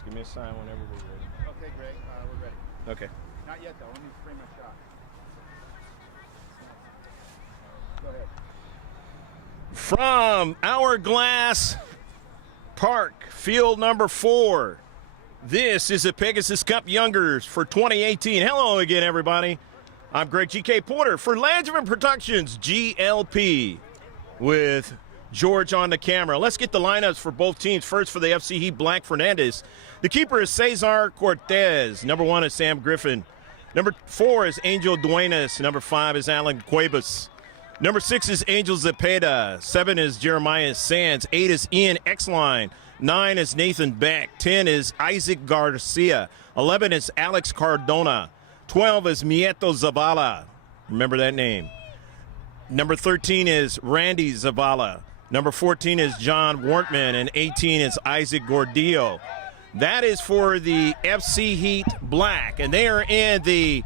Just give me a sign whenever we're ready. Okay, Greg. We're ready. Okay. Not yet, though. Let me frame my shot. Go ahead. From Hourglass Park, field number 4. This is the Pegasus Cup Youngers for 2018. Hello again, everybody. I'm Greg G.K. Porter for Langevin Productions, GLP, with George on the camera. Let's get the lineups for both teams. First for the FC Heat, Black Fernandez. The keeper is Cesar Cortez. Number 1 is Sam Griffin. Number 4 is Angel Duenas. Number 5 is Alan Cuevas. Number 6 is Angel Zepeda. 7 is Jeremiah Sands. 8 is Ian Exline. 9 is Nathan Beck. 10 is Isaac Garcia. 11 is Alex Cardona. 12 is Mieto Zavala. Remember that name. Number 13 is Randy Zavala. Number 14 is John Wartman. And 18 is Isaac Gordillo. That is for the FC Heat Black. And they are in the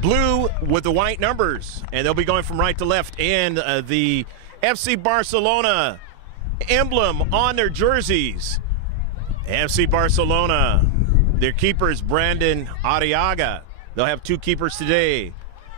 blue with the white numbers. And they'll be going from right to left. And the FC Barcelona emblem on their jerseys. FC Barcelona. Their keeper is Brandon Arriaga. They'll have 2 keepers today.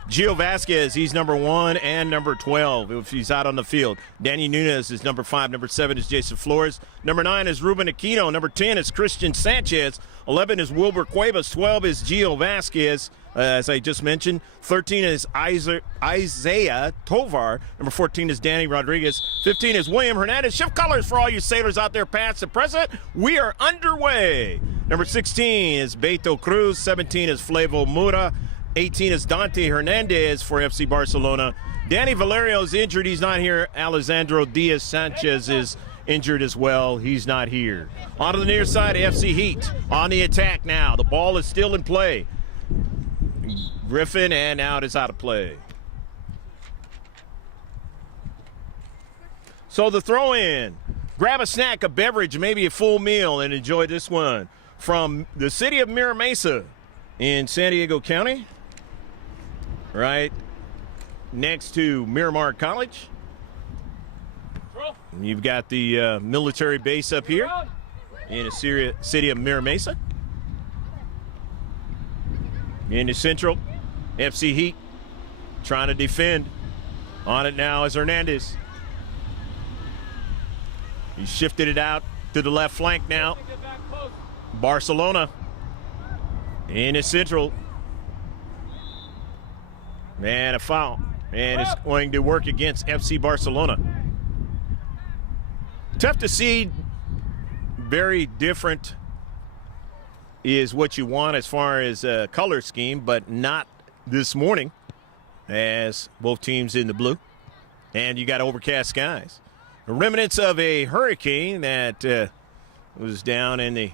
Gio Vasquez, he's number 1 and number 12 if he's out on the field. Danny Nunez is number 5. Number 7 is Jason Flores. Number 9 is Ruben Aquino. Number 10 is Christian Sanchez. 11 is Wilbur Cuevas. 12 is Gio Vasquez, as I just mentioned. 13 is Isaiah Tovar. Number 14 is Danny Rodriguez. 15 is William Hernandez. Shift colors for all you sailors out there past and present. We are underway. Number 16 is Beto Cruz. 17 is Flavio Mura. 18 is Dante Hernandez for FC Barcelona. Danny Valerio is injured. He's not here. Alessandro Diaz Sanchez is injured as well. He's not here. On to the near side, FC Heat on the attack now. The ball is still in play. Griffin, and now it is out of play. So the throw in. Grab a snack, a beverage, maybe a full meal, and enjoy this one from the city of Mira Mesa in San Diego County, right next to Miramar College. You've got the military base up here in the city of Mira Mesa. In the central, FC Heat trying to defend. On it now is Hernandez. He shifted it out to the left flank now. Barcelona in the central. And a foul. And it's going to work against FC Barcelona. Tough to see. Very different is what you want as far as a color scheme, but not this morning as both teams in the blue. And you got overcast skies. The remnants of a hurricane that was down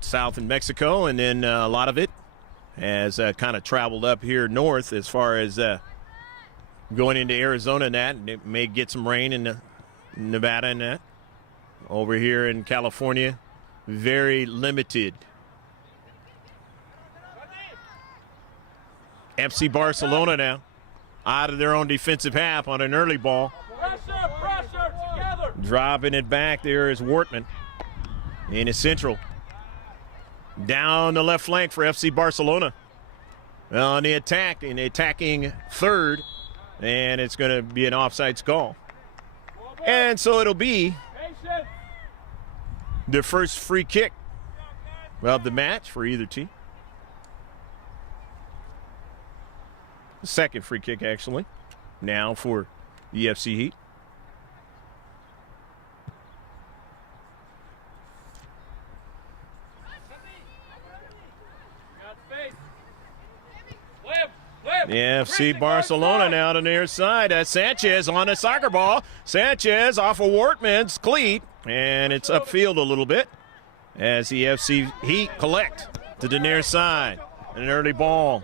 south in Mexico, and then a lot of it has kind of traveled up here north as far as going into Arizona and that. And it may get some rain in Nevada and that. Over here in California, very limited. FC Barcelona now out of their own defensive half on an early ball. Pressure, together. Dropping it back there is Wortman in the central. Down the left flank for FC Barcelona. On the attack, in the attacking third, and it's going to be an offsides call. And so it'll be the first free kick of the match for either team. The second free kick, actually, now for the FC Heat. The FC Barcelona now to the near side. That's Sanchez on a soccer ball. Sanchez off of Wortman's cleat, and it's upfield a little bit as the FC Heat collect to the near side. An early ball.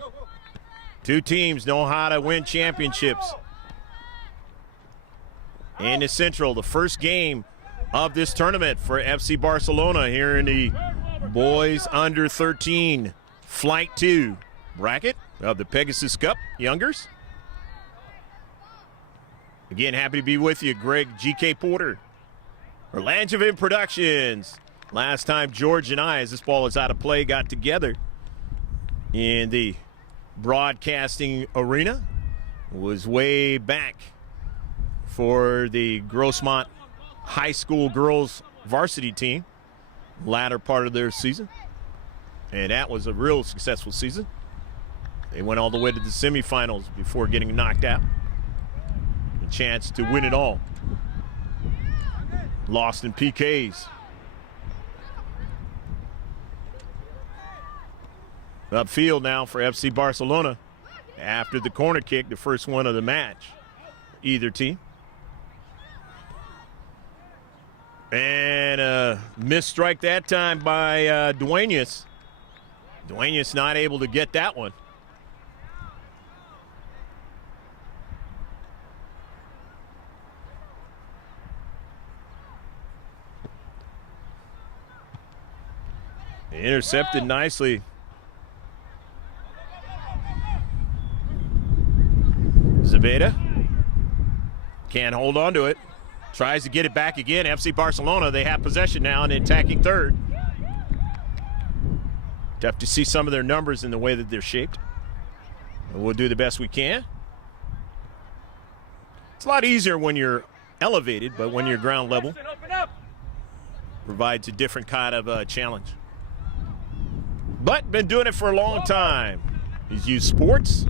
2 teams know how to win championships. In the Central, the first game of this tournament for FC Barcelona here in the boys under 13 Flight 2 bracket of the Pegasus Cup Youngers. Again, happy to be with you, Greg G.K. Porter. or Langevin Productions. Last time George and I, as this ball is out of play, got together in the broadcasting arena was way back for the Grossmont High School girls varsity team, latter part of their season. And that was a real successful season. They went all the way to the semifinals before getting knocked out. A chance to win it all. Lost in PKs. Upfield now for FC Barcelona after the corner kick, the first one of the match, either team. And a missed strike that time by Duenas. Duenas not able to get that one. Intercepted nicely. Zabeda can't hold on to it. Tries to get it back again. FC Barcelona, they have possession now and attacking third. Tough to see some of their numbers in the way that they're shaped. And we'll do the best we can. It's a lot easier when you're elevated, but when you're ground level, provides a different kind of challenge. But been doing it for a long time. He's used sports,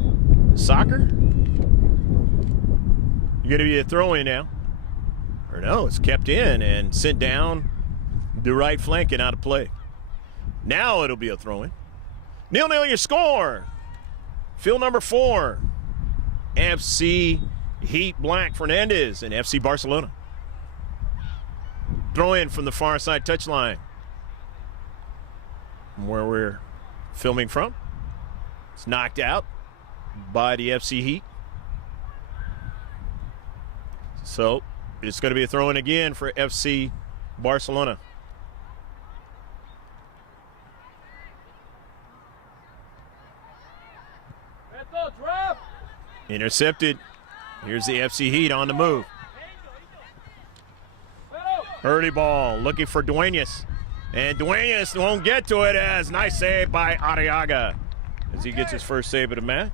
soccer. You're going to be a throw-in now. Or no, it's kept in and sent down the right flank and out of play. Now it'll be a throw-in. 0-0 your score. Field number 4. FC Heat Black Fernandez and FC Barcelona. Throw-in from the far side touchline. From where we're filming from. It's knocked out by the FC Heat. So it's going to be a throw-in again for FC Barcelona. Intercepted. Here's the FC Heat on the move. Early ball looking for Duenas. And Duenas won't get to it as nice save by Arriaga as he gets his first save of the match.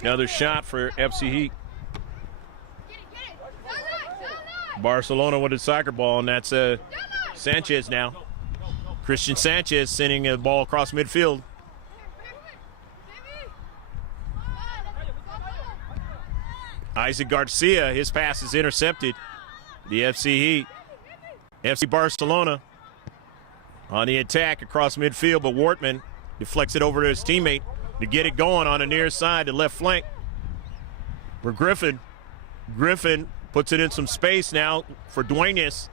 Another shot for FC Heat. Barcelona with a soccer ball, and that's Sanchez now. Christian Sanchez sending the ball across midfield. Isaac Garcia, his pass is intercepted. The FC Heat. FC Barcelona on the attack across midfield, but Wortman deflects it over to his teammate to get it going on the near side, the left flank. For Griffin. Griffin puts it in some space now for Duenas,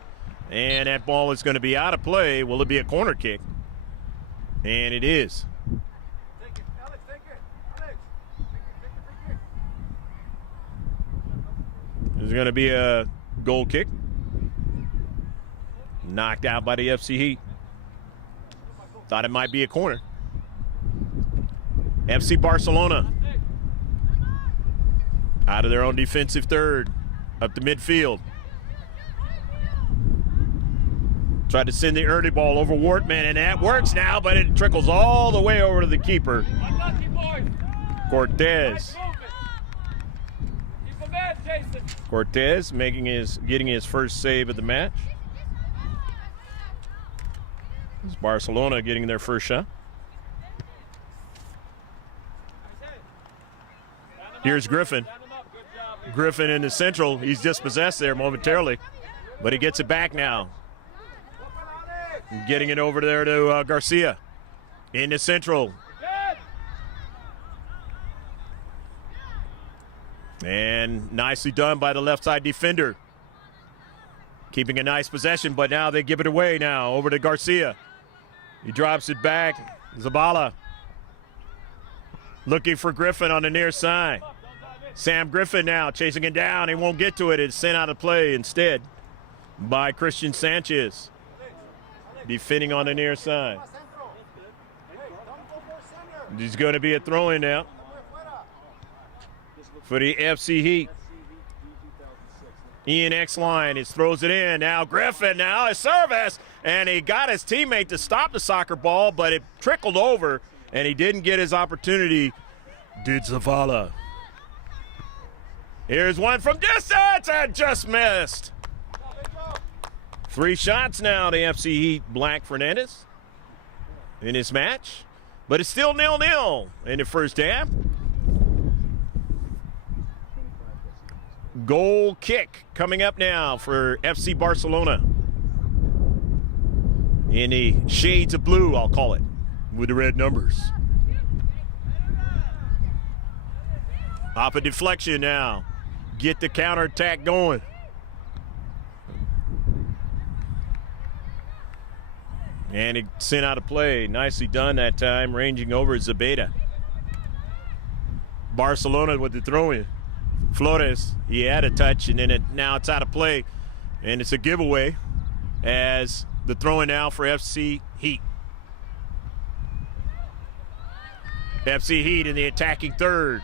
and that ball is going to be out of play. Will it be a corner kick? And it is. There's going to be a goal kick. Knocked out by the FC Heat. Thought it might be a corner. FC Barcelona out of their own defensive third. Up the midfield. Tried to send the early ball over Wortman, and that works now, but it trickles all the way over to the keeper. Cortez. Cortez getting his first save of the match. It's Barcelona getting their first shot. Here's Griffin. Griffin in the central. He's dispossessed there momentarily, but he gets it back now. Getting it over there to Garcia in the central. And nicely done by the left side defender. Keeping a nice possession, but now they give it away now over to Garcia. He drops it back. Zabala looking for Griffin on the near side. Sam Griffin now chasing it down. He won't get to it. It's sent out of play instead by Christian Sanchez. Defending on the near side. There's going to be a throw-in now for the FC Heat. Ian X-Line throws it in. Now Griffin, now his service. And he got his teammate to stop the soccer ball, but it trickled over, and he didn't get his opportunity. Did Zavala. Here's one from distance and just missed. 3 shots now to FC Heat Black Fernandez in this match. But it's still 0-0 in the first half. Goal kick coming up now for FC Barcelona. In the shades of blue, I'll call it, with the red numbers. Off a deflection now. Get the counterattack going. And it sent out of play. Nicely done that time, ranging over Zabeta. Barcelona with the throw-in. Flores, he had a touch, and then now it's out of play. And it's a giveaway as the throw-in now for FC Heat. FC Heat in the attacking third.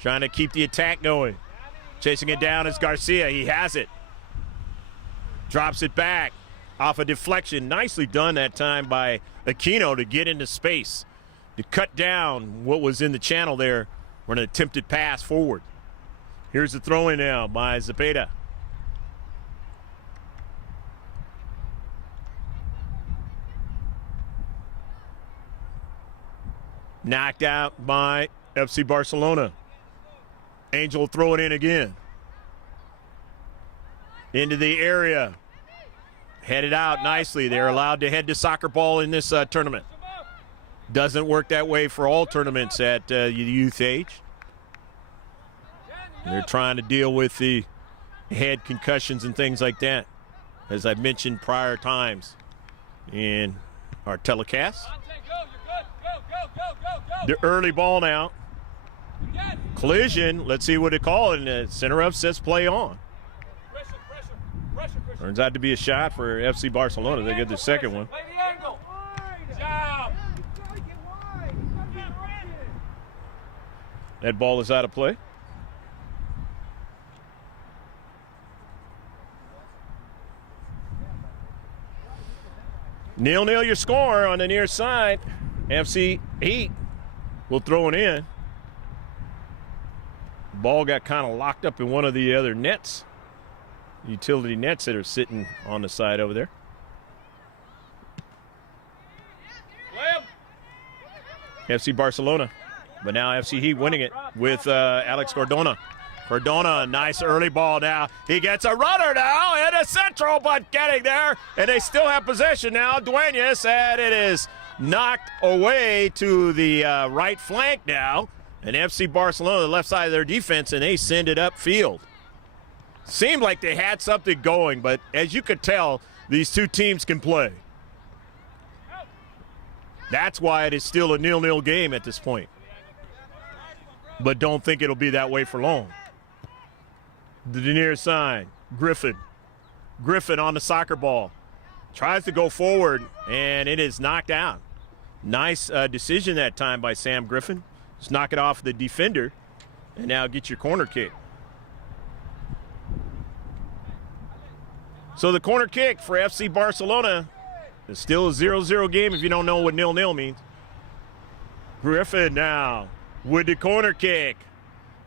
Trying to keep the attack going. Chasing it down is Garcia. He has it. Drops it back. Off a deflection. Nicely done that time by Aquino to get into space. To cut down what was in the channel there for an attempted pass forward. Here's the throw-in now by Zapata. Knocked out by FC Barcelona. Angel throw it in again. Into the area. Headed out nicely. They're allowed to head to soccer ball in this tournament. Doesn't work that way for all tournaments at youth age. They're trying to deal with the head concussions and things like that, as I've mentioned prior times in our telecast. The early ball now. Collision. Let's see what they call it. And the center up says play on. Turns out to be a shot for FC Barcelona. They get the second one. That ball is out of play. Nil-nil your score on the near side. FC Heat will throw it in. Ball got kind of locked up in one of the other nets. Utility nets that are sitting on the side over there. FC Barcelona, but now FC Heat winning it with Alex Cardona. Cardona, nice early ball now. He gets a runner now in a central, but getting there, and they still have possession now. Duenas, and it is knocked away to the right flank now. And FC Barcelona, the left side of their defense, and they send it upfield. Seemed like they had something going, but as you could tell, these two teams can play. That's why it is still a 0-0 game at this point. But don't think it'll be that way for long. The near side, Griffin. Griffin on the soccer ball. Tries to go forward, and it is knocked out. Nice decision that time by Sam Griffin. Just knock it off the defender, and now get your corner kick. So the corner kick for FC Barcelona is still a 0-0 game if you don't know what 0-0 means. Griffin now with the corner kick.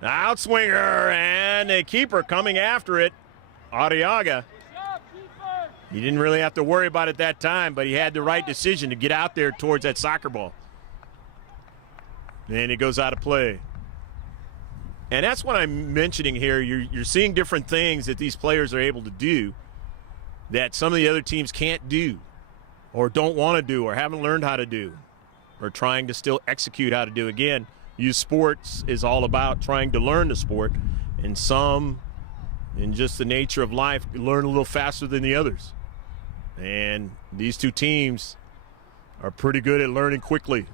Outswinger, and the keeper coming after it, Arriaga. He didn't really have to worry about it that time, but he had the right decision to get out there towards that soccer ball. And it goes out of play. And that's what I'm mentioning here. You're seeing different things that these players are able to do that some of the other teams can't do or don't want to do or haven't learned how to do or trying to still execute how to do. Again, youth sports is all about trying to learn the sport, and some, in just the nature of life, learn a little faster than the others. And these two teams are pretty good at learning quickly,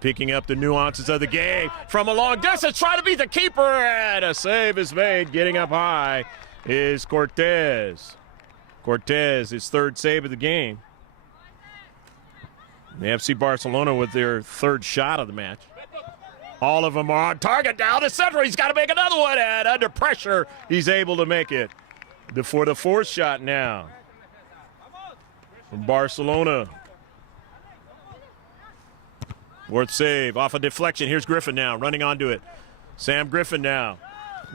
picking up the nuances of the game from a long distance, trying to beat the keeper, and a save is made. Getting up high is Cortez. Cortez, his third save of the game. The FC Barcelona with their third shot of the match. All of them are on target. Down to center. He's got to make another one. And under pressure, he's able to make it. For the fourth shot now from Barcelona. Worth save. Off a deflection. Here's Griffin now. Running onto it. Sam Griffin now.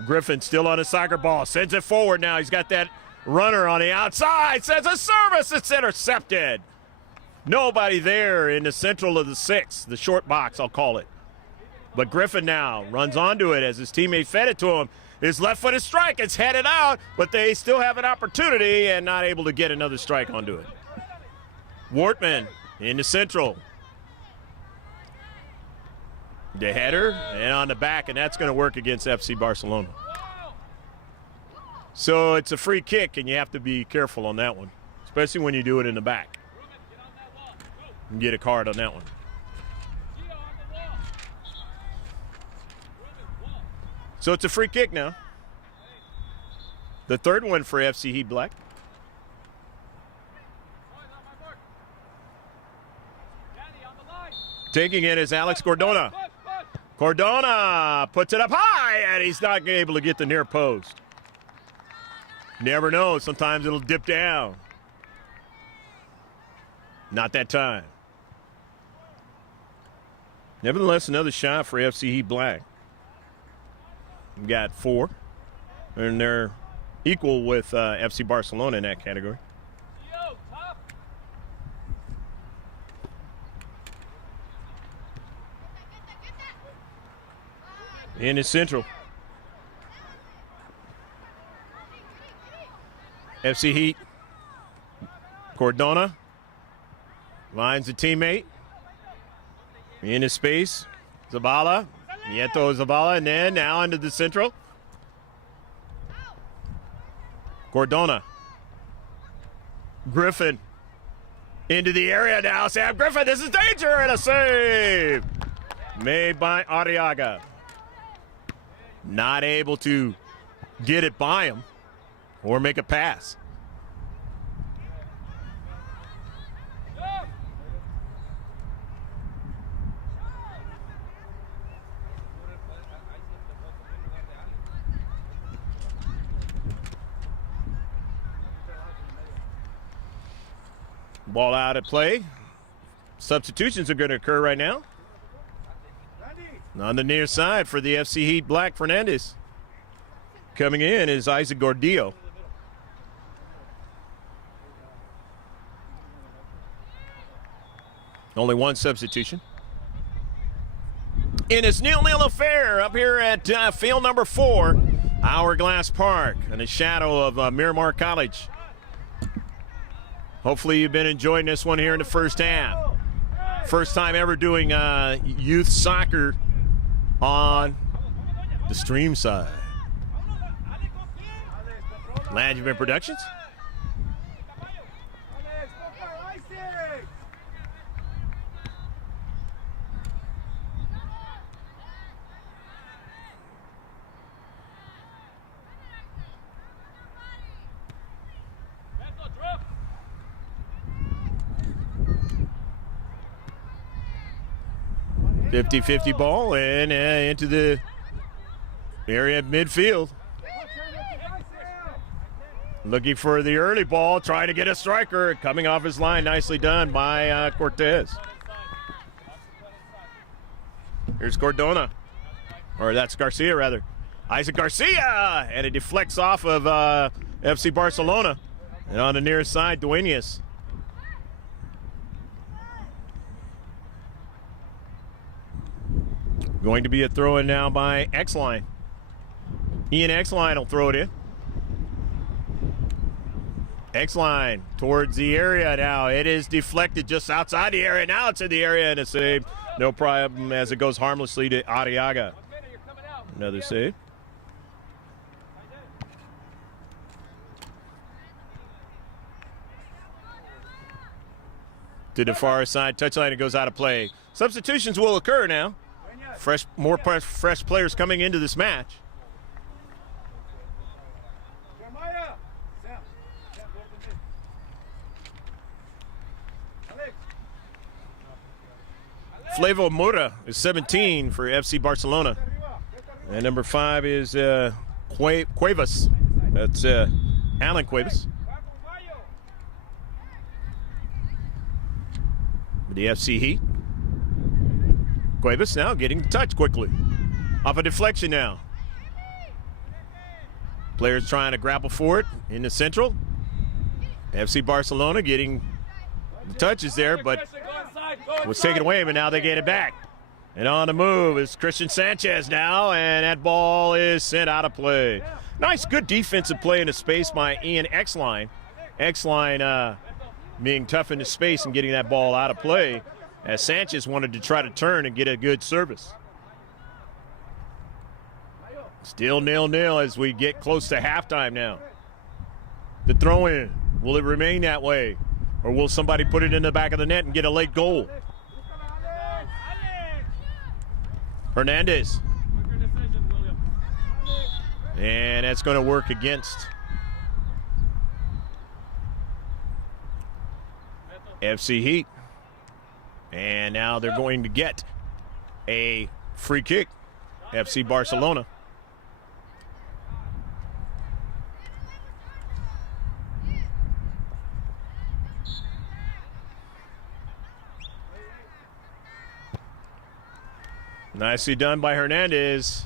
Griffin still on a soccer ball. Sends it forward now. He's got that runner on the outside. Sends a service. It's intercepted. Nobody there in the central of the six. The short box, I'll call it. But Griffin now runs onto it as his teammate fed it to him. His left-footed strike. It's headed out, but they still have an opportunity and not able to get another strike onto it. Wortman in the central. The header and on the back, and that's going to work against FC Barcelona. So it's a free kick, and you have to be careful on that one, especially when you do it in the back. You can get a card on that one. So it's a free kick now. The third one for FC Heat Black. Taking it is Alex Cordona. Cordona puts it up high, and he's not able to get the near post. Never know. Sometimes it'll dip down. Not that time. Nevertheless, another shot for FC Heat Black. We've got 4, and they're equal with FC Barcelona in that category. In the central. FC Heat. Cordona lines a teammate. In his space. Zabala. Nieto Zabala, and then now into the central. Cordona. Griffin. Into the area now. Sam Griffin, this is danger, and a save made by Arriaga. Not able to get it by him or make a pass. Ball out at play. Substitutions are going to occur right now. On the near side for the FC Heat Black, Fernandez. Coming in is Isaac Gordillo. Only one substitution. In this 0-0 affair up here at field number 4, Hourglass Park, in the shadow of Miramar College. Hopefully you've been enjoying this one here in the first half. First time ever doing youth soccer on the stream side. Landman Productions. .50-50 ball and into the area of midfield. Looking for the early ball, trying to get a striker. Coming off his line, nicely done by Cortez. Here's Cordona. Or that's Garcia, rather. Isaac Garcia! And it deflects off of FC Barcelona. And on the near side, Duenas. Going to be a throw-in now by X-Line. Ian X-Line will throw it in. X-Line towards the area now. It is deflected just outside the area. Now it's in the area and a save. No problem as it goes harmlessly to Arriaga. Another save. To the far side, touchline, it goes out of play. Substitutions will occur now. More fresh players coming into this match. Flavio Mura is 17 for FC Barcelona. And number 5 is Cuevas. That's Alan Cuevas. The FC Heat. Cuevas now getting the touch quickly. Off a deflection now. Players trying to grapple for it in the central. FC Barcelona getting the touches there, but was taken away, but now they get it back. And on the move is Christian Sanchez now, and that ball is sent out of play. Nice, good defensive play in the space by Ian Exline. Exline being tough in the space and getting that ball out of play as Sanchez wanted to try to turn and get a good service. Still 0-0 as we get close to halftime now. The throw-in, will it remain that way? Or will somebody put it in the back of the net and get a late goal? Hernandez. And that's going to work against FC Heat. And now they're going to get a free kick, FC Barcelona. Nicely done by Hernandez,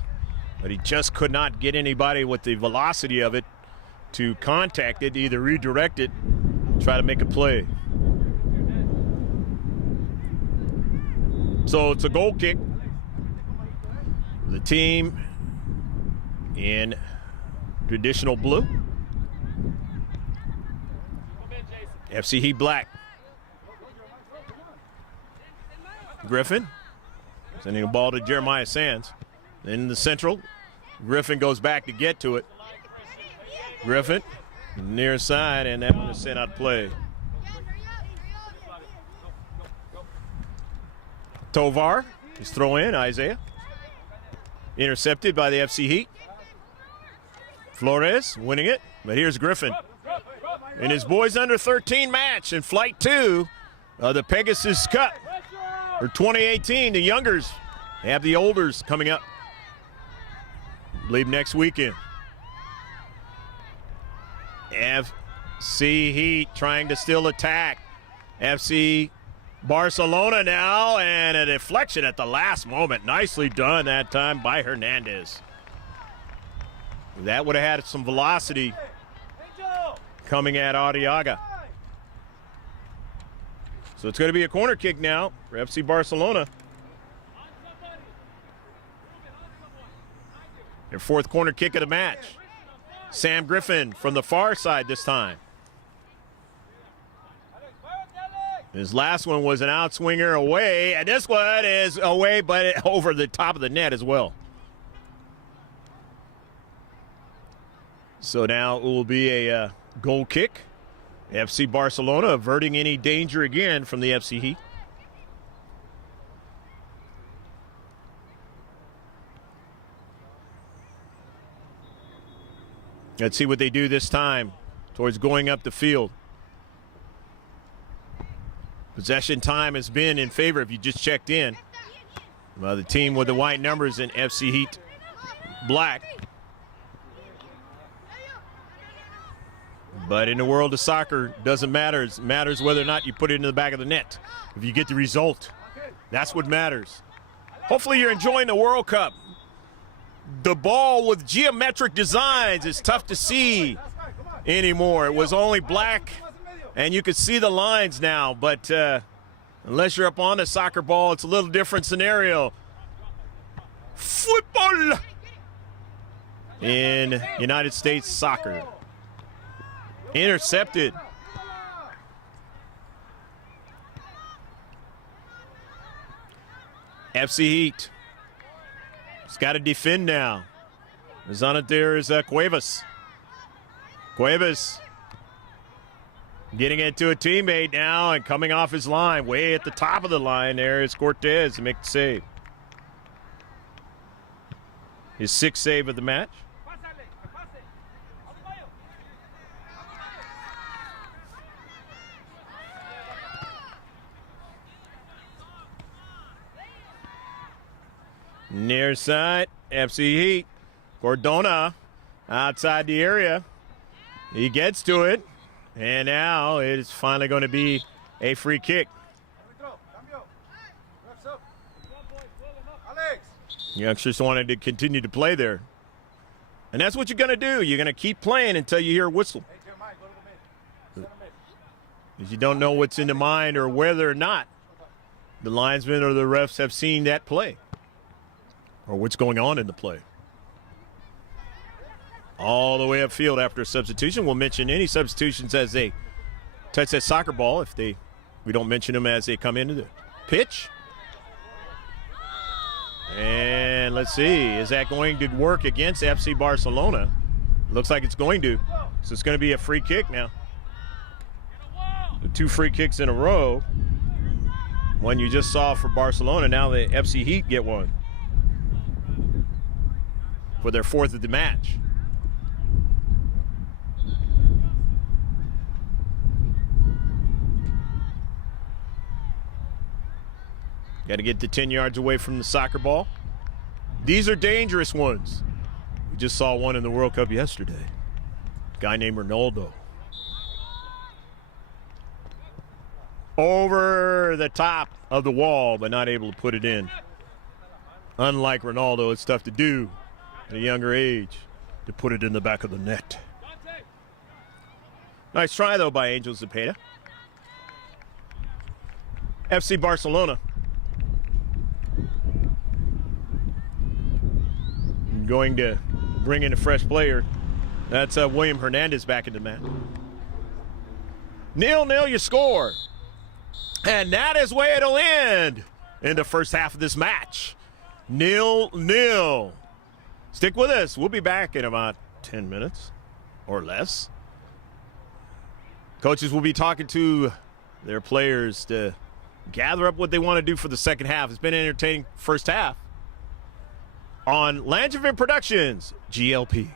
but he just could not get anybody with the velocity of it to contact it, either redirect it, try to make a play. So it's a goal kick. The team in traditional blue. FC Heat black. Griffin sending a ball to Jeremiah Sands. In the central, Griffin goes back to get to it. Griffin near side, and that one is sent out of play. Tovar, his throw in, Isaiah. Intercepted by the FC Heat. Flores winning it, but here's Griffin. In his boys under 13 match in Flight 2 of the Pegasus Cup for 2018. The youngers have the olders coming up, I believe, next weekend. FC Heat trying to still attack. FC Barcelona now, and a deflection at the last moment. Nicely done that time by Hernandez. That would have had some velocity coming at Arriaga. So it's going to be a corner kick now for FC Barcelona. Their 4th corner kick of the match. Sam Griffin from the far side this time. His last one was an outswinger away, and this one is away, but over the top of the net as well. So now it will be a goal kick. FC Barcelona averting any danger again from the FC Heat. Let's see what they do this time towards going up the field. Possession time has been in favor, if you just checked in. The team with the white numbers in FC Heat black. But in the world of soccer, doesn't matter. It matters whether or not you put it in the back of the net. If you get the result, that's what matters. Hopefully you're enjoying the World Cup. The ball with geometric designs is tough to see anymore. It was only black, and you could see the lines now. But unless you're up on the soccer ball, it's a little different scenario. Football in United States soccer. Intercepted. FC Heat. He's got to defend now. Who's on it there is Cuevas. Cuevas getting it to a teammate now and coming off his line. Way at the top of the line there is Cortez to make the save. His 6th save of the match. Near side, FC Heat. Cordona outside the area. He gets to it. And now it's finally going to be a free kick. Youngsters wanted to continue to play there. And that's what you're going to do. You're going to keep playing until you hear a whistle. Because you don't know what's in the mind or whether or not the linesmen or the refs have seen that play or what's going on in the play. All the way upfield after a substitution. We'll mention any substitutions as they touch that soccer ball if we don't mention them as they come into the pitch. And let's see, is that going to work against FC Barcelona? Looks like it's going to. So it's going to be a free kick now. The 2 free kicks in a row. One you just saw for Barcelona. Now the FC Heat get one for their 4th of the match. Got to get to 10 yards away from the soccer ball. These are dangerous ones. We just saw one in the World Cup yesterday. A guy named Ronaldo. Over the top of the wall, but not able to put it in. Unlike Ronaldo, it's tough to do at a younger age to put it in the back of the net. Nice try, though, by Angel Zepeda. FC Barcelona going to bring in a fresh player. That's William Hernandez back in the match. 0-0 your score. And that is where it'll end in the first half of this match. 0-0. Stick with us. We'll be back in about 10 minutes or less. Coaches will be talking to their players to gather up what they want to do for the second half. It's been an entertaining first half. On Langevin Productions, GLP.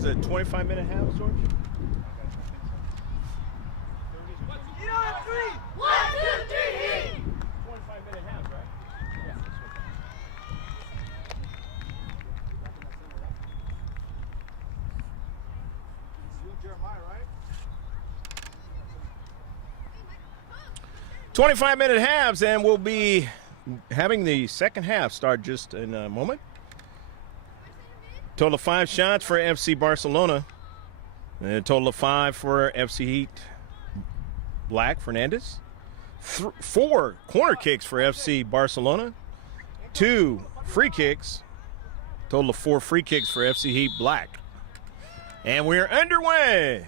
Was it a 25-minute half, George? 25-minute half, right? Yeah. You, Jeremiah, right? 25-minute halves, and we'll be having the second half start just in a moment. Total of 5 shots for FC Barcelona. And a total of 5 for FC Heat Black Fernandez. 4 corner kicks for FC Barcelona. 2 free kicks. Total of 4 free kicks for FC Heat Black. And we're underway.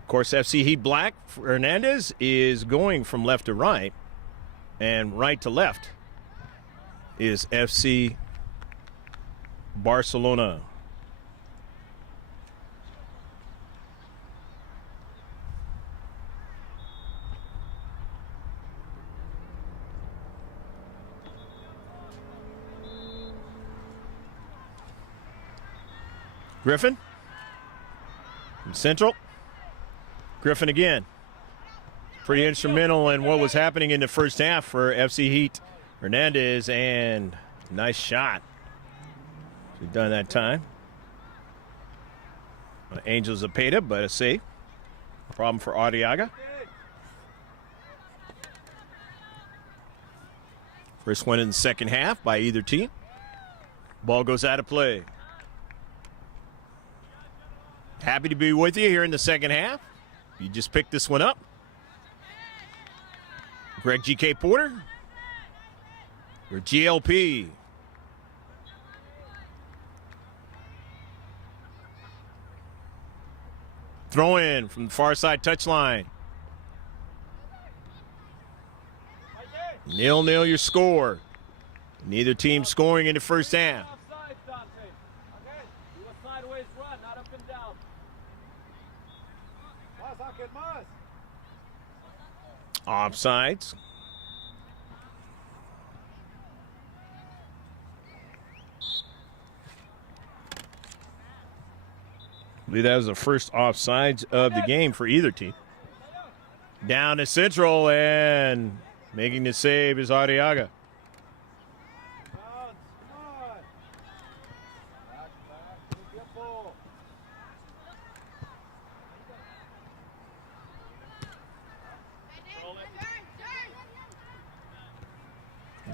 Of course, FC Heat Black Fernandez is going from left to right. And right to left is FC Barcelona. Griffin from Central. Griffin again. Pretty instrumental in what was happening in the first half for FC Heat Hernandez, and nice shot. We've done that time. Angel Zapata, but a save. Problem for Arriaga. First one in the second half by either team. Ball goes out of play. Happy to be with you here in the second half. You just picked this one up. Greg G.K. Porter, or GLP. Throw in from the far side touchline. 0-0 your score. Neither team scoring in the first half. Offside, Dante. Okay. Do a sideways run, not up and down. Offsides. I believe that was the first offsides of the game for either team. Down to Central, and making the save is Arriaga.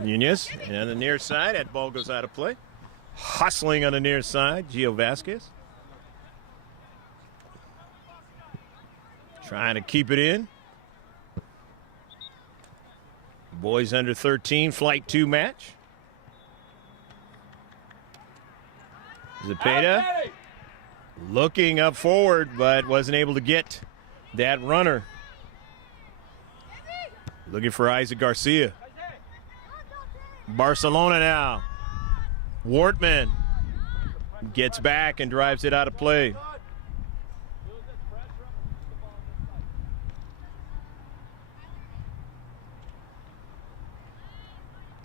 Nunez, and on the near side, that ball goes out of play. Hustling on the near side, Gio Vasquez. Trying to keep it in. Boys under 13, Flight 2 match. Zapata looking up forward, but wasn't able to get that runner. Looking for Isaac Garcia. Barcelona now. Wortman gets back and drives it out of play.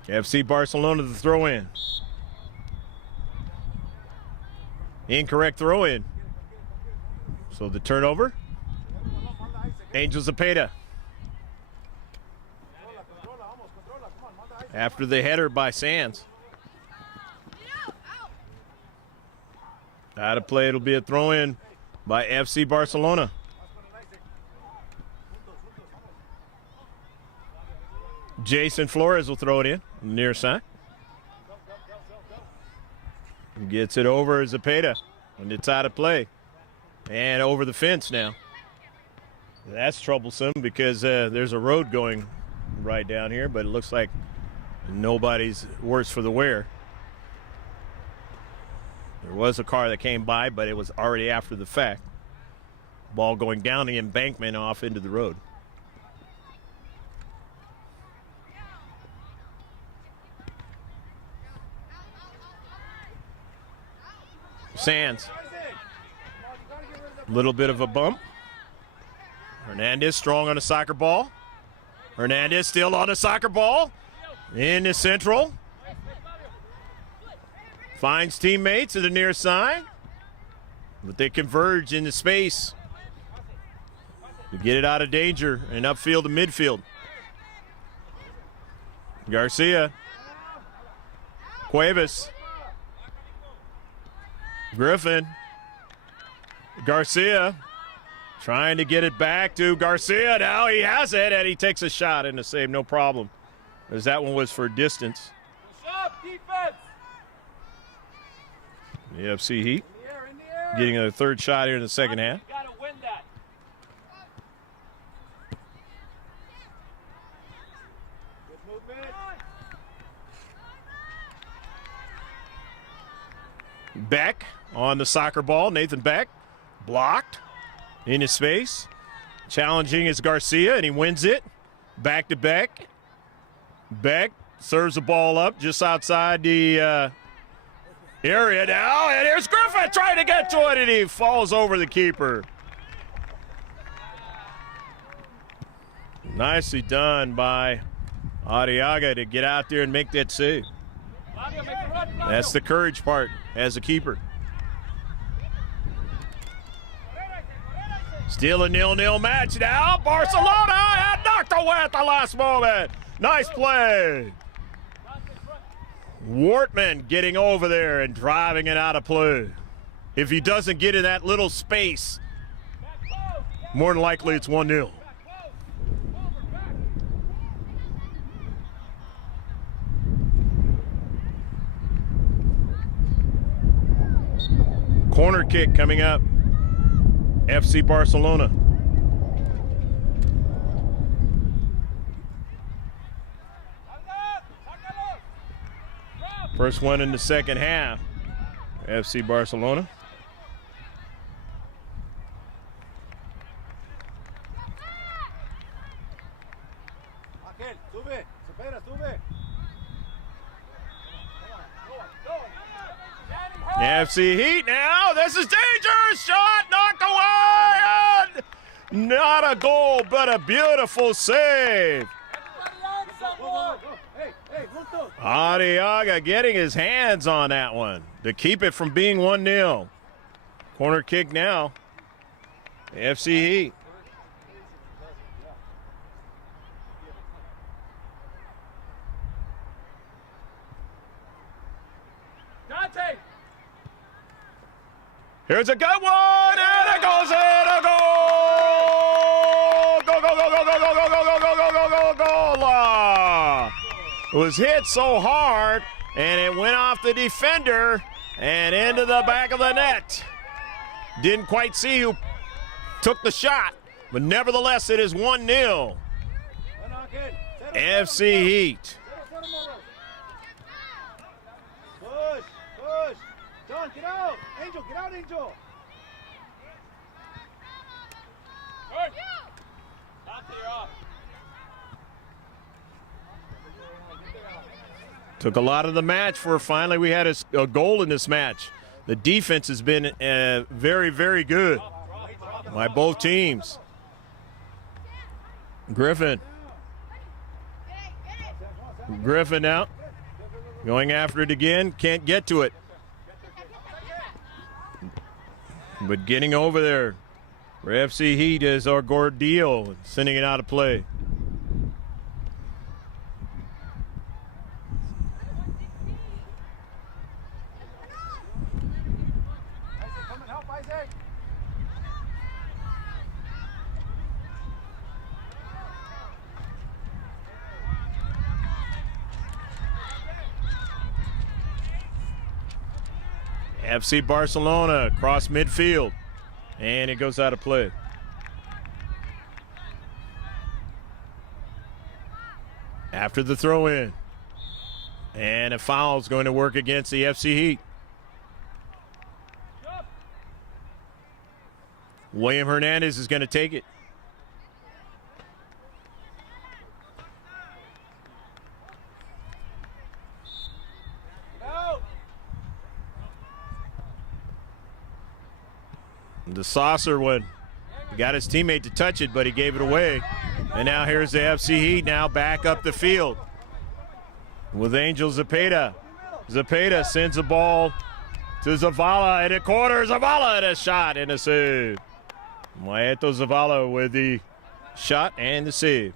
FC Barcelona the throw in. Incorrect throw in. So the turnover. Angel Zapata. After the header by Sands. Out of play, it'll be a throw in by FC Barcelona. Jason Flores will throw it in near side. Gets it over Zapata, and it's out of play. And over the fence now. That's troublesome because there's a road going right down here, but it looks like nobody's worse for the wear. There was a car that came by, but it was already after the fact. Ball going down the embankment off into the road. Sands. A little bit of a bump. Hernandez strong on a soccer ball. Hernandez still on a soccer ball. In the Central. Finds teammates to the near side, but they converge into space to get it out of danger and upfield to midfield. Garcia. Cuevas. Griffin. Garcia trying to get it back to Garcia. Now he has it, and he takes a shot and a save, no problem, as that one was for distance. Sharp defense. The FC Heat In the air. getting a third shot here in the second half. You gotta win that. Good movement. Beck on the soccer ball. Nathan Beck blocked in his space. Challenging is Garcia, and he wins it. Back to Beck. Beck serves the ball up just outside the area now, and here's Griffin trying to get to it, and he falls over the keeper. Nicely done by Arriaga to get out there and make that save. Flavio, make a run, Flavio. That's the courage part as a keeper. Still a 0-0 match now. Barcelona had knocked away at the last moment. Nice play. Wortman getting over there and driving it out of play. If he doesn't get in that little space, more than likely it's 1-0. Corner kick coming up. FC Barcelona. First one in the second half. FC Barcelona. Ángel, sube. Supera, sube. FC Heat now. This is dangerous. Shot knocked away. And not a goal, but a beautiful save. Go. Hey, juntos. Arriaga getting his hands on that one to keep it from being 1-0. Corner kick now. FC Heat. Dante. Here's a good one, and it goes in. A goal! Go, go, go, go, go, go, go, go, go, go, go, go, go, go! It was hit so hard, and it went off the defender and into the back of the net. Didn't quite see who took the shot, but nevertheless, it is 1-0. Bueno, Ángel. FC Heat. Push. John, get out. Angel, get out, Angel. Good. Dante, you're off. Took a lot of the match for finally we had a goal in this match. The defense has been very, very good by both teams. Griffin out. Going after it again. Can't get to it. But getting over there for FC Heat is our Gordillo, sending it out of play. Come and help, Isaac. FC Barcelona across midfield, and it goes out of play. After the throw in, and a foul is going to work against the FC Heat. William Hernandez is going to take it. The saucer one. He got his teammate to touch it, but he gave it away. And now here's the FC Heat now back up the field with Angel Zepeda. Zepeda sends the ball to Zavala in the corner. Zavala and a shot and a save. Maeto Zavala with the shot and the save.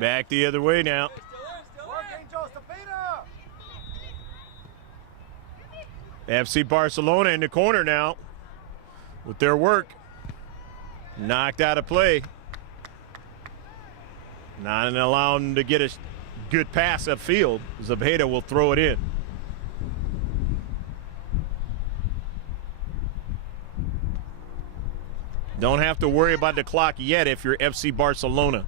Back the other way now. Work, Angel. Zepeda. FC Barcelona in the corner now with their work. Knocked out of play. Not allowing them to get a good pass upfield. Zepeda will throw it in. Don't have to worry about the clock yet if you're FC Barcelona.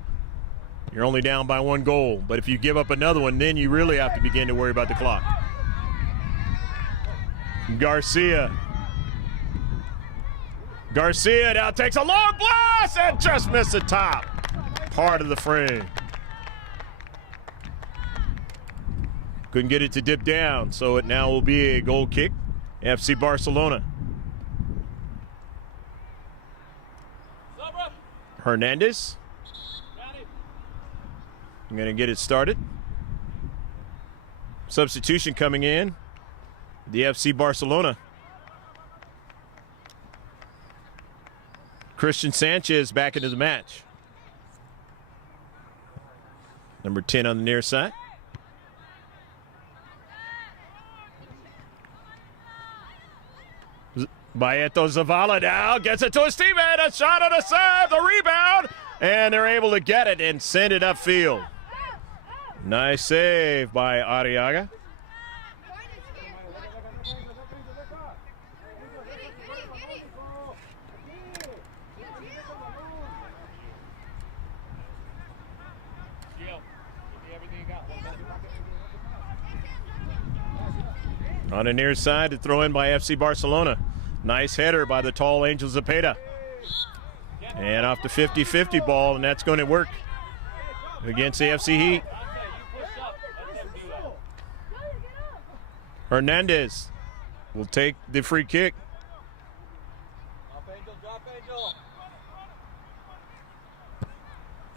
You're only down by 1 goal. But if you give up another one, then you really have to begin to worry about the clock. Garcia now takes a long blast and just missed the top part of the frame. Couldn't get it to dip down, so it now will be a goal kick. FC Barcelona. Hernandez. I'm going to get it started. Substitution coming in. The FC Barcelona. Christian Sanchez back into the match. Number 10 on the near side. Baeto Zavala now gets it to his teammate. A shot and a save. The rebound. And they're able to get it and send it upfield. Nice save by Arriaga. On the near side to throw in by FC Barcelona. Nice header by the tall Angel Zepeda. And off the 50-50 ball, and that's going to work against the FC Heat. Hernandez will take the free kick.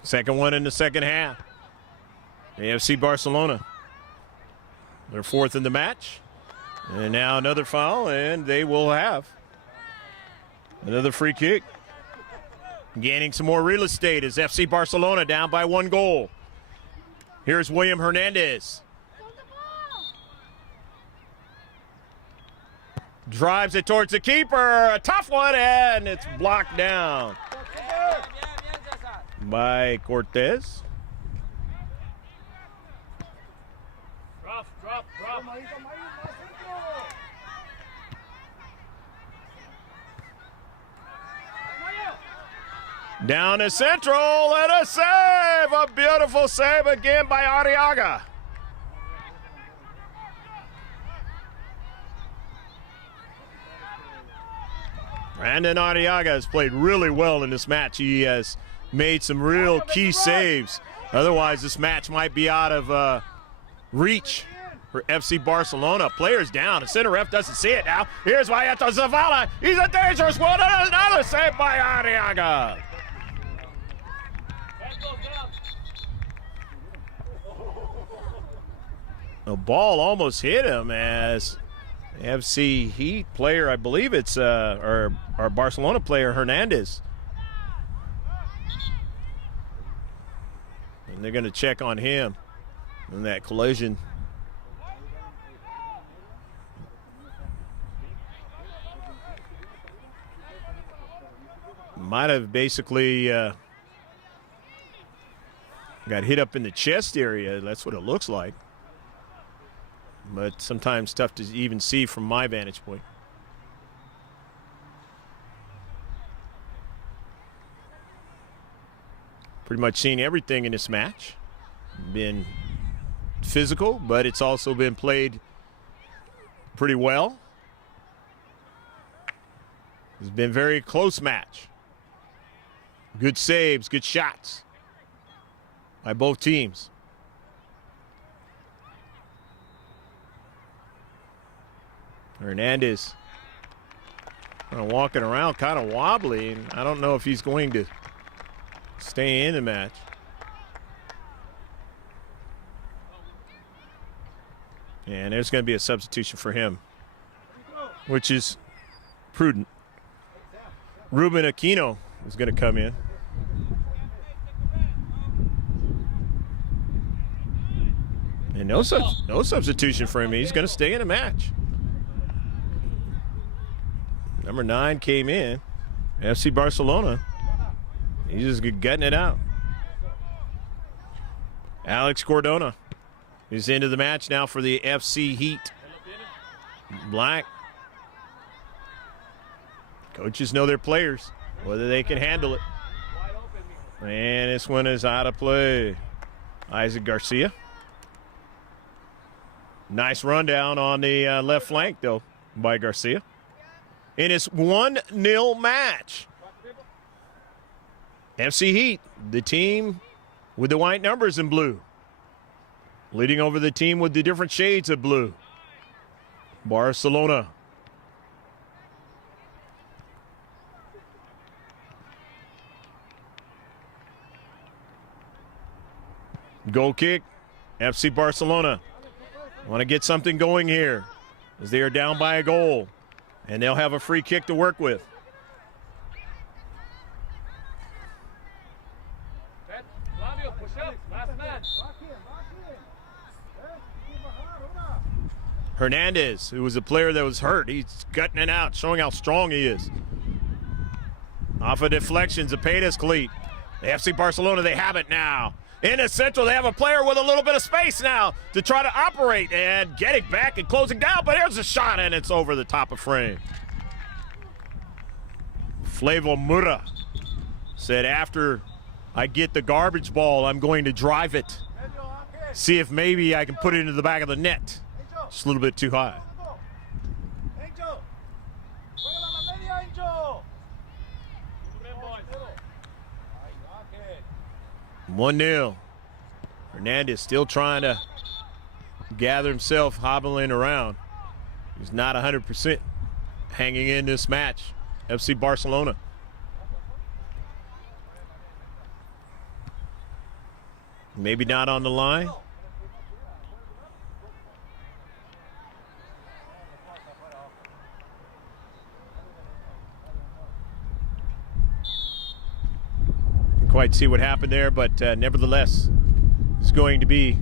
Second one in the second half. AFC Barcelona. They're fourth in the match. And now another foul, and they will have another free kick. Gaining some more real estate as FC Barcelona down by 1 goal. Here's William Hernandez. Drives it towards the keeper. A tough one, and it's blocked down by Cortez. Drop. Down to Central, and a save! A beautiful save again by Arriaga. Brandon Arriaga has played really well in this match. He has made some real key saves. Otherwise, this match might be out of reach for FC Barcelona. Players down. The center ref doesn't see it now. Here's Maeto Zavala. He's a dangerous one. Another save by Arriaga. The ball almost hit him as FC Heat player, I believe it's our Barcelona player, Hernandez. And they're going to check on him in that collision. Might have basically got hit up in the chest area. That's what it looks like. But sometimes tough to even see from my vantage point. Pretty much seen everything in this match. Been physical, but it's also been played pretty well. It's been a very close match. Good saves, good shots by both teams. Hernandez kind of walking around, kind of wobbly, and I don't know if he's going to stay in the match. And there's going to be a substitution for him, which is prudent. Ruben Aquino is going to come in. And no substitution for him. He's going to stay in the match. Number 9 came in. FC Barcelona. He's just gutting it out. Alex Cordona is into the match now for the FC Heat. Black. Coaches know their players, whether they can handle it. And this one is out of play. Isaac Garcia. Nice rundown on the left flank, though, by Garcia. And it's 1-0 match. FC Heat, the team with the white numbers in blue, leading over the team with the different shades of blue. Barcelona. Goal kick, FC Barcelona. Want to get something going here as they are down by a goal, and they'll have a free kick to work with. Hernandez, who was a player that was hurt, he's gutting it out, showing how strong he is. Off of deflection, Zepeda's cleat. The FC Barcelona, they have it now. In the central, they have a player with a little bit of space now to try to operate and get it back and closing down, but here's a shot, and it's over the top of frame. Flavio Mura said, after I get the garbage ball, I'm going to drive it. See if maybe I can put it into the back of the net. Just a little bit too high. 1-0. Hernandez still trying to gather himself, hobbling around. He's not 100% hanging in this match. FC Barcelona. Maybe not on the line. Quite see what happened there, but nevertheless, it's going to be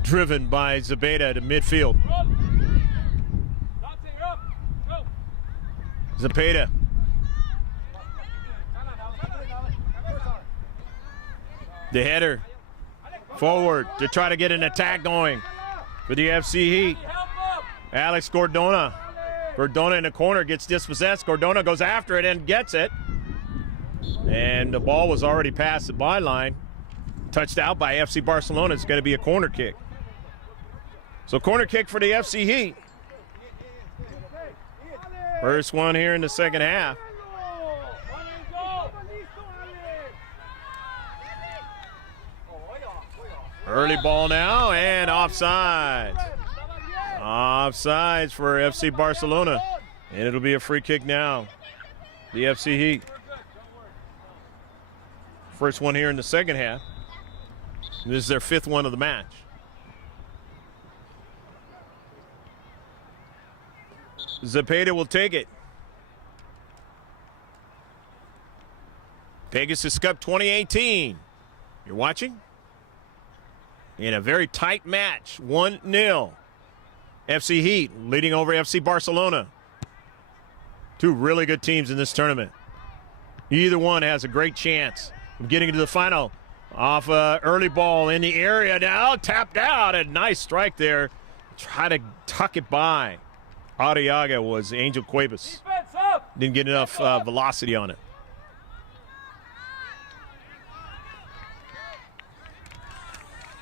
driven by Zepeda to midfield. Zepeda. The header forward to try to get an attack going for the FC Heat. Alex Cordona. Cordona in the corner gets dispossessed. Cordona goes after it and gets it. And the ball was already past the byline. Touched out by FC Barcelona. It's going to be a corner kick. So corner kick for the FC Heat. First one here in the second half. Early ball now and offside. Offsides for FC Barcelona. And it'll be a free kick now. The FC Heat. First one here in the second half. This is their fifth one of the match. Zepeda will take it. Pegasus Cup 2018. You're watching? In a very tight match, 1-0. FC Heat leading over FC Barcelona. Two really good teams in this tournament. Either one has a great chance of getting into the final. Off early ball in the area now, tapped out, a nice strike there. Try to tuck it by. Arriaga was Angel Cuevas. Didn't get enough velocity on it.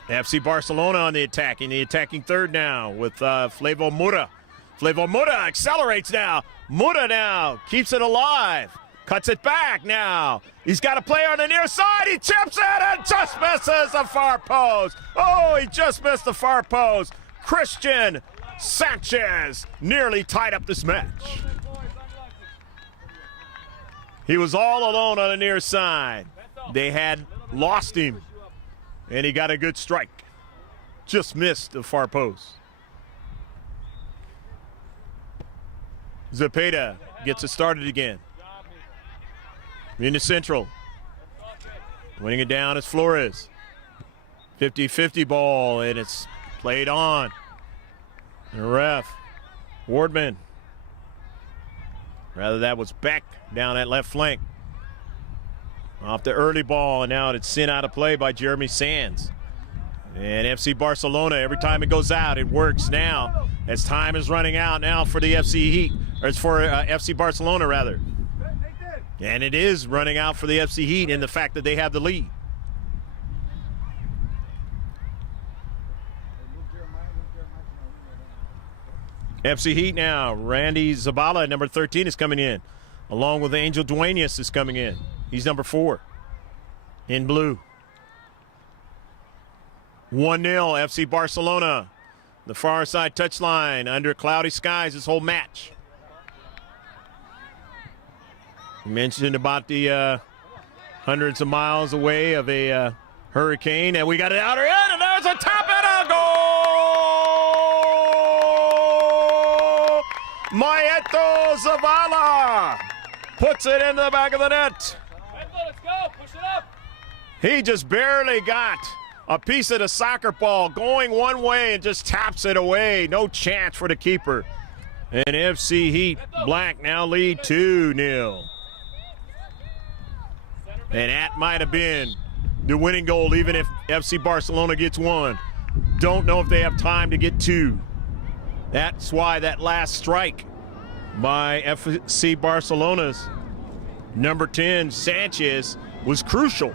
FC Barcelona on the attack, in the attacking third now with Flavio Mura. Flavio Mura accelerates now. Mura now keeps it alive. Cuts it back now. He's got a player on the near side. He chips it and just misses the far post. Oh, he just missed the far post. Christian Sanchez nearly tied up this match. He was all alone on the near side. They had lost him, and he got a good strike. Just missed the far post. Zepeda gets it started again. In the central. Winning it down is Flores. 50-50 ball, and it's played on. The ref, Wardman. Rather, that was Beck down that left flank. Off the early ball, and now it's sent out of play by Jeremy Sands. And FC Barcelona, every time it goes out, it works now. As time is running out now for the FC Heat, or it's for FC Barcelona, rather. And it is running out for the FC Heat in the fact that they have the lead. FC Heat now, Randy Zabala, number 13, is coming in, along with Angel Duenas is coming in. He's number 4 in blue. 1-0, FC Barcelona. The far side touchline under cloudy skies this whole match. You mentioned about the hundreds of miles away of a hurricane, and we got it outer end, and there's a top and a goal! Maeto Zavala puts it in the back of the net. Let's go. Push it up. He just barely got a piece of the soccer ball going one way and just taps it away. No chance for the keeper. And FC Heat Black now lead 2-0. And that might have been the winning goal, even if FC Barcelona gets 1. Don't know if they have time to get 2. That's why that last strike by FC Barcelona's number 10, Sanchez, was crucial,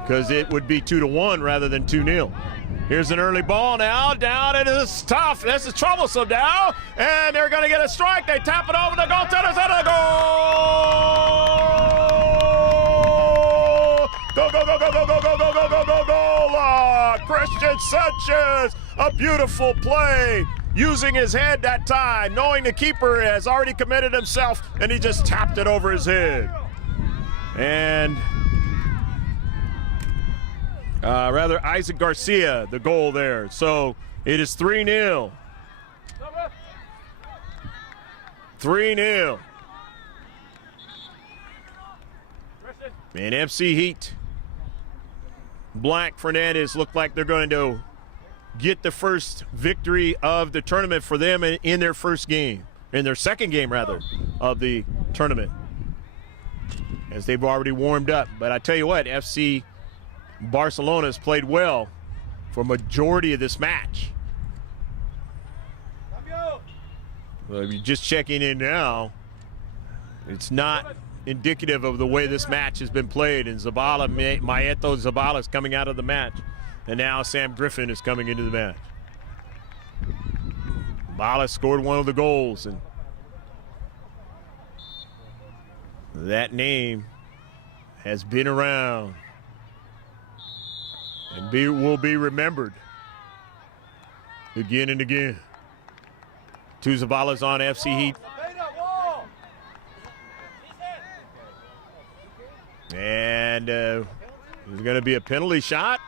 because it would be 2-1 rather than 2-0. Here's an early ball now, down, and it's tough. This is troublesome now, and they're going to get a strike. They tap it over the goaltender's and a goal! Go, go, go, go, go, go, go, go, go, go, go, goal! Christian Sanchez, a beautiful play, using his head that time, knowing the keeper has already committed himself, and he just tapped it over his head. And rather, Isaac Garcia, the goal there. So it is 3-0. 3-0. And FC Heat, Black Fernandez look like they're going to get the first victory of the tournament for them in their first game, in their second game, rather, of the tournament, as they've already warmed up. But I tell you what, FC Barcelona has played well for a majority of this match. Well, if you're just checking in now, it's not indicative of the way this match has been played. And Zabala, Maeto Zabala is coming out of the match. And now Sam Griffin is coming into the match. Zabala scored one of the goals, and that name has been around and will be remembered again and again. 2 Zabalas on FC Heat. And there's going to be a penalty shot.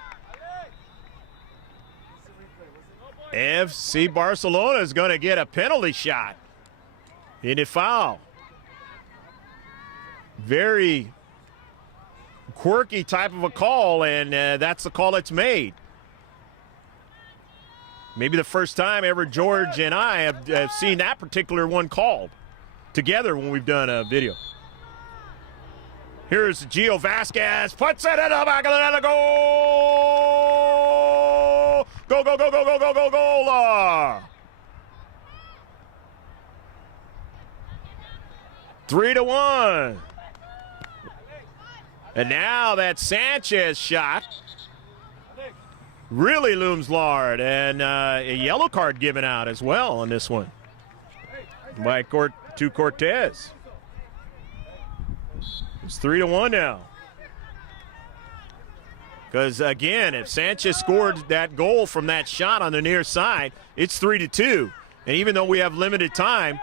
FC Barcelona is going to get a penalty shot in a foul. Very quirky type of a call, and that's the call that's made. Maybe the first time ever George and I have seen that particular one called together when we've done a video. Here's Gio Vasquez, puts it in the back of the net, a goal! Go, go, go, go, go, go, go, goal! 3-1. And now that Sanchez shot really looms large, and a yellow card given out as well on this one by Cortez. It's 3-1 now. Because, again, if Sanchez scored that goal from that shot on the near side, it's 3-2. And even though we have limited time,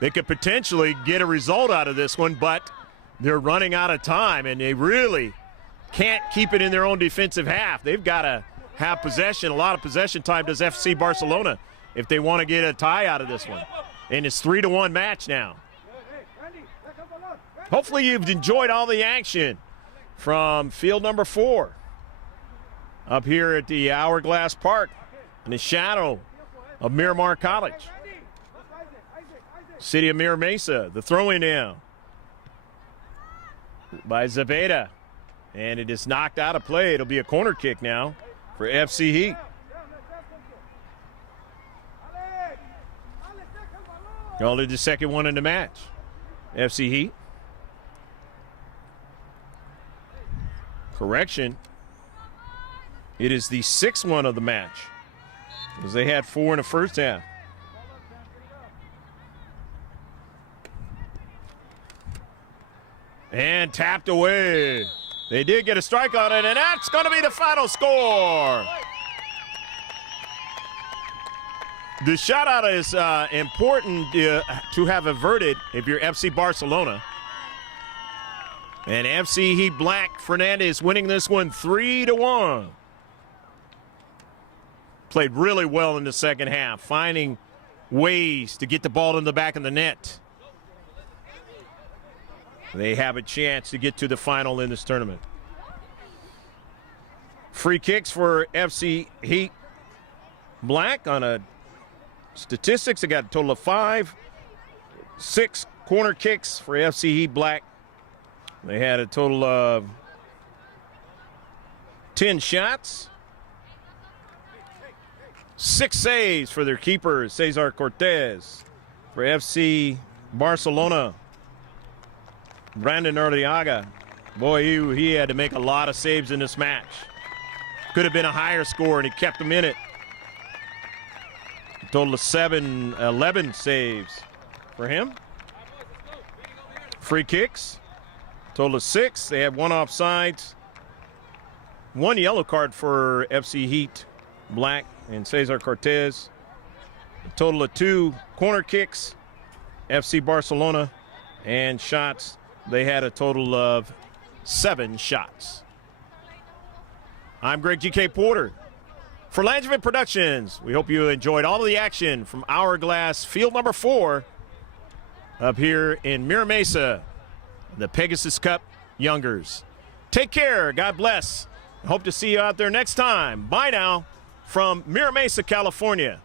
they could potentially get a result out of this one, but they're running out of time, and they really can't keep it in their own defensive half. They've got to have possession. A lot of possession time does FC Barcelona if they want to get a tie out of this one. And it's 3-1 match now. Hopefully you've enjoyed all the action from field number 4 up here at the Hourglass Park in the shadow of Miramar College. City of Mira Mesa, the throw-in now by Zabeda. And it is knocked out of play. It'll be a corner kick now for FC Heat. Only the second one in the match. FC Heat. Correction. It is the 6th one of the match, because they had 4 in the first half. And tapped away. They did get a strike on it, and that's going to be the final score. The shutout is important to have averted if you're FC Barcelona. And FC Heat Black Fernandez winning this one 3-1. Played really well in the second half, finding ways to get the ball in the back of the net. They have a chance to get to the final in this tournament. Free kicks for FC Heat Black on a statistics. They got a total of 5. 6 corner kicks for FC Heat Black. They had a total of 10 shots. 6 saves for their keeper, Cesar Cortez. For FC Barcelona, Brandon Arriaga. Boy, he had to make a lot of saves in this match. Could have been a higher score, and he kept them in it. A total of 11 saves for him. Free kicks, total of 6. They had 1 offsides. 1 yellow card for FC Heat Black and Cesar Cortez. A total of 2 corner kicks, FC Barcelona, and shots. They had a total of 7 shots. I'm Greg G.K. Porter for Langevin Productions. We hope you enjoyed all of the action from Hourglass Field number 4 up here in Mira Mesa, the Pegasus Cup Youngers. Take care. God bless. Hope to see you out there next time. Bye now from Mira Mesa, California.